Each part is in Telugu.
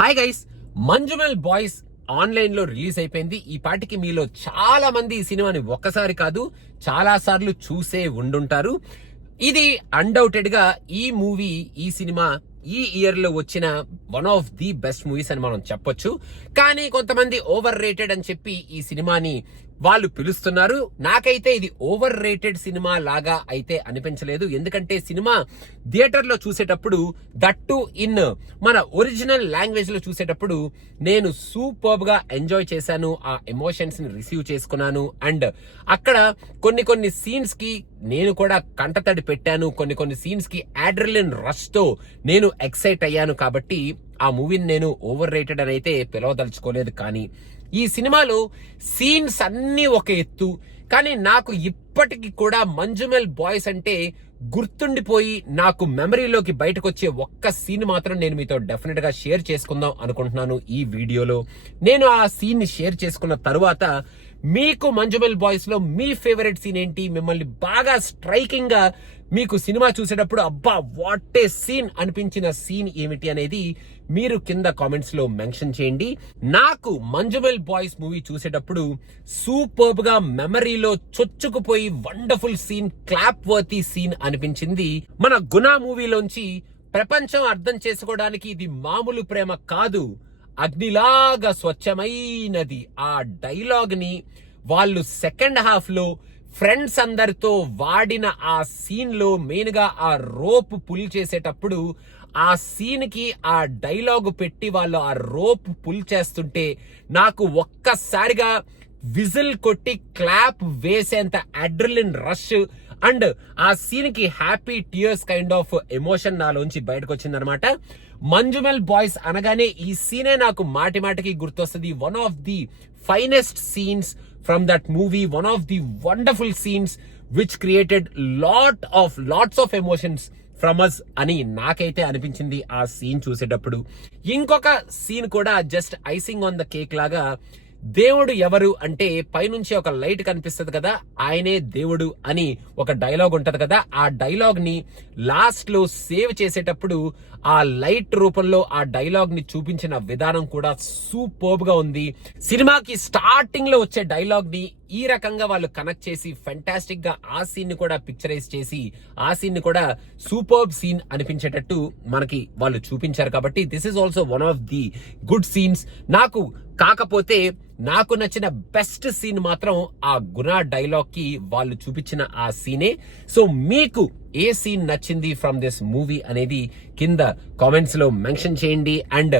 Hi guys, Manjummel boys online లో రిలీజ్ అయిపోయింది. ఈ పాటికి మీలో చాలా మంది ఈ సినిమాని ఒక్కసారి కాదు చాలా సార్లు చూసే ఉండుంటారు. ఇది అన్డౌటెడ్ గా ఈ సినిమా ఈ ఇయర్ లో వచ్చిన one of the best movies అని మనం చెప్పొచ్చు. కానీ కొంతమంది ఓవర్ రేటెడ్ అని చెప్పి ఈ సినిమాని వాళ్ళు పిలుస్తున్నారు. నాకైతే ఇది ఓవర్ రేటెడ్ సినిమా లాగా అయితే అనిపించలేదు. ఎందుకంటే సినిమా థియేటర్ లో చూసేటప్పుడు, దట్టు ఇన్ మన ఒరిజినల్ లాంగ్వేజ్ లో చూసేటప్పుడు నేను సూపర్బ్ గా ఎంజాయ్ చేశాను. ఆ ఎమోషన్స్ ని రిసీవ్ చేసుకున్నాను. అండ్ అక్కడ కొన్ని సీన్స్ కి నేను కూడా కంటతడి పెట్టాను. కొన్ని సీన్స్ కి అడ్రినలిన్ రష్ తో నేను ఎక్సైట్ అయ్యాను. కాబట్టి ఆ మూవీని నేను ఓవర్ రేటెడ్ అని అయితే పిలవదలుచుకోలేదు. కానీ ఈ సినిమాలో సీన్స్ అన్ని ఒక ఎత్తు, కానీ నాకు ఇప్పటికి కూడా మంజుమల్ బాయ్స్ అంటే గుర్తుండిపోయి నాకు మెమరీలోకి బయటకు వచ్చే ఒక్క సీన్ మాత్రం నేను మీతో డెఫినెట్ గా షేర్ చేసుకుందాం అనుకుంటున్నాను ఈ వీడియోలో. నేను ఆ సీన్ ని షేర్ చేసుకున్న తరువాత మీకు మంజుమల్ బాయ్స్ లో మీ ఫేవరెట్ సీన్ ఏంటి, మిమ్మల్ని బాగా స్ట్రైకింగ్ గా మీకు సినిమా చూసేటప్పుడు అబ్బా వాట్ ఏ సీన్ అనిపించిన సీన్ ఏమిటి అనేది మీరు కింద కామెంట్స్ లో మెన్షన్ చేయండి. నాకు మంజుమల్ బాయ్స్ మూవీ చూసేటప్పుడు సూపర్బ్ గా మెమరీలో చొచ్చుకుపోయి wonderful scene, clap worthy scene అనిపించింది. మన గునా మూవీలోంచి ప్రపంచం అర్థం చేసుకోవడానికి ఇది మామూలు ప్రేమ కాదు, అగ్నిలాగా స్వచ్ఛమైనది. ఆ డైలాగ్ ని వాళ్ళు సెకండ్ హాఫ్ లో ఫ్రెండ్స్ అందరితో వాడిన ఆ సీన్ లో మెయిన్ గా ఆ రోప్ పుల్ చేసేటప్పుడు ఆ సీన్ కి ఆ డైలాగ్ పెట్టి వాళ్ళు ఆ రోప్ పుల్ చేస్తుంటే నాకు ఒక్కసారిగా విజిల్ కొట్టి క్లాప్ వేసేంత అడ్రినలిన్ రష్ అండ్ ఆ సీన్ కి happy tears kind of emotion నాలోంచి బయటకు వచ్చిందనమాట. మంజుమల్ బాయ్స్ అనగానే ఈ సీనే నాకు మాటి మాటికి గుర్తొస్తుంది. One of the finest scenes from that movie, one of the wonderful scenes which created lots of emotions from us అని నాకైతే అనిపించింది ఆ సీన్ చూసేటప్పుడు. ఇంకొక సీన్ కూడా just icing on the cake లాగా, దేవుడు ఎవరు అంటే పైనుంచి ఒక లైట్ కనిపిస్తుంది కదా, ఆయనే దేవుడు అని ఒక డైలాగ్ ఉంటది కదా, ఆ డైలాగ్ ని లాస్ట్ లో సేవ్ చేసేటప్పుడు ఆ లైట్ రూపంలో ఆ డైలాగ్ ని చూపించిన విధానం కూడా సూపర్బ్ గా ఉంది. సినిమాకి స్టార్టింగ్ లో వచ్చే డైలాగ్ ని ఈ రకంగా వాళ్ళు కనెక్ట్ చేసి ఫెంటాస్టిక్ గా ఆ సీన్ ని కూడా పిక్చరైజ్ చేసి ఆ సీన్ ని కూడా సూపర్బ్ సీన్ అనిపించేటట్టు మనకి వాళ్ళు చూపించారు. కాబట్టి this is also one of the good scenes. కాకపోతే నాకు నచ్చిన బెస్ట్ సీన్ మాత్రం ఆ గునా డైలాగ్ కి వాళ్ళు చూపించిన ఆ సీనే. సో మీకు ఏ సీన్ నచ్చింది ఫ్రమ్ దిస్ మూవీ అనేది కింద కామెంట్స్ లో మెన్షన్ చేయండి. అండ్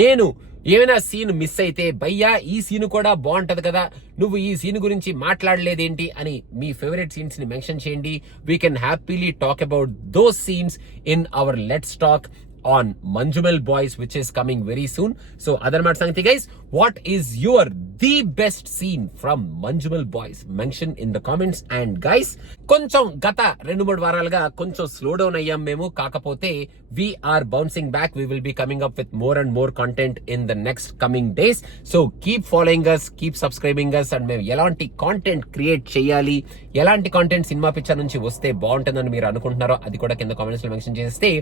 నేను ఏమైనా సీన్ మిస్ అయితే, భయ్యా ఈ సీన్ కూడా బాగుంటది కదా, నువ్వు ఈ సీన్ గురించి మాట్లాడలేదేంటి అని మీ ఫేవరెట్ సీన్స్ ని మెన్షన్ చేయండి. We can happily talk about those scenes in our let's talk on Manjumal Boys, which is coming very soon. So adarmat sangathi guys, what is your the best scene from Manjumal Boys? Mention in the comments. And guys, koncham gata 2-3 varaluga koncham slow down ayyam memu, kakapothe we are bouncing back. We will be coming up with more and more content in the next coming days. So keep following us, keep subscribing us, and మేము ఎలాంటి కాంటెంట్ క్రియేట్ చేయాలి, ఎలాంటి కాంటెంట్ సినిమా పిక్చర్ నుంచి వస్తే బాగుంటుందని మీరు అనుకుంటున్నారో అది కూడా కింద కామెంట్స్ లో మెన్షన్ చేస్తే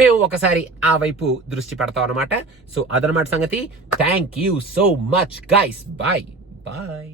మేము ఒకసారి ఆ వైపు దృష్టి పెడతాం అనమాట. సో అదనమాట సంగతి. Thank you so much guys. Bye bye.